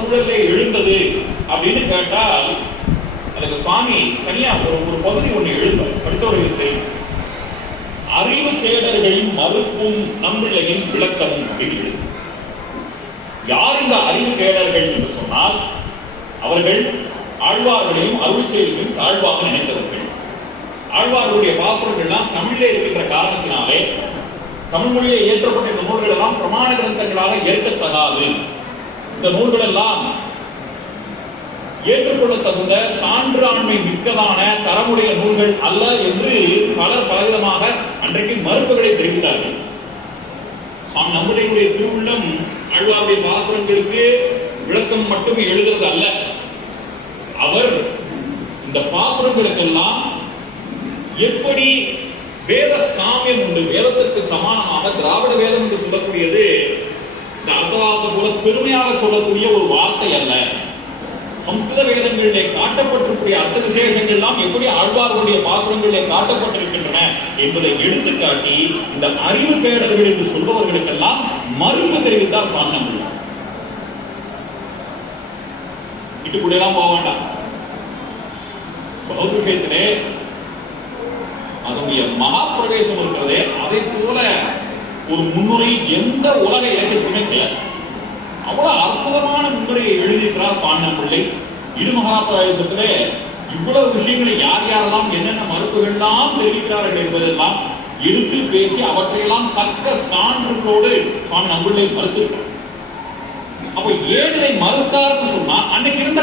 சூழல்ல எழுந்தது அப்படின்னு கேட்டால் அதுக்கு சுவாமி தனியா ஒரு பகுதி ஒண்ணு எழுதுவார். படித்தவர்களுக்கு தெரியும். அறிவு கேடர்களின் மறுப்பும் நம்பிக்கையின் விளக்கமும் அப்படின்னு. யார் இந்த அறிவு கேடர்கள் என்று சொன்னால் அவர்கள் ஆழ்வார்களையும் அருள் செயலையும் தாழ்வாக நினைத்தவர்கள். ஆழ்வார்களுடைய பாசுரங்கள்லாம் தமிழிலே இருக்கின்ற காரணத்தினாலே தமிழ் மொழியை ஏற்றப்பட்ட இந்த நூல்கள் எல்லாம் பிரமாண கிரந்தங்களாக ஏற்கத்தகாது. இந்த நூல்கள் எல்லாம் ஏற்றுக்கொள்ள தகுந்த சான்று ஆண்மை மிக்கதான தரமுடைய நூல்கள் அல்ல என்று பலர் பலவிதமாக அன்றைக்கு மறுப்புகளை தெரிவித்தார்கள். நம்முடைய திருவுள்ளம் ஆழ்வாருடைய பாசுரங்களுக்கு விளக்கம் மட்டும் எழுதுறது அல்ல. அவர் இந்த பாசுரங்களுக்கெல்லாம் எப்படி வேத சாமியம் உண்டு, வேதத்திற்கு சமானமாக திராவிட வேதம் என்று சொல்லக்கூடியது இந்த அர்த்தவாதத்தை போல பெருமையாக சொல்லக்கூடிய ஒரு வார்த்தை அல்ல. சம்ஸ்கிருத வேதங்களிலே காட்டப்பட்டிருக்கிற அர்த்த விசேஷங்கள் எல்லாம் எப்படி ஆழ்வார்களுடைய பாசுரங்களிலே காட்டப்பட்டிருக்கின்றன என்பதை எடுத்துக்காட்டி இந்த அறிவு கேடர்கள் என்று சொல்பவர்களுக்கெல்லாம் மறுப்பு தெரிவித்தார் சுவாமி நம்பிள்ளார். இட்டுக்குடியெல்லாம் போக வேண்டாம். பௌத்திரத்திலே அதனுடைய மகா பிரவேசம் இருக்கிறதே, அதை போல ஒரு முன்னுரை எந்த உலக இலக்கியத்துமே கிடையாது. அவ்வளவு அற்புதமான முன்னுரையை எழுதியிருக்கிறார் சுவாமி நம்பிள்ளை. இடுமகா பிரவேசத்திலே இவ்வளவு விஷயங்களை யார் யாரெல்லாம் என்னென்ன மறுப்புகள்லாம் தெரிவிக்கிறார்கள் என்பதெல்லாம் எடுத்து பேசி அவற்றையெல்லாம் தக்க சான்றுகளோடு சுவாமி நம்பிள்ளை மறுத்திருக்கிறார். அப்ப ஏன் இதை மறுத்தார்னு சொன்னா அன்னைக்கு இருந்த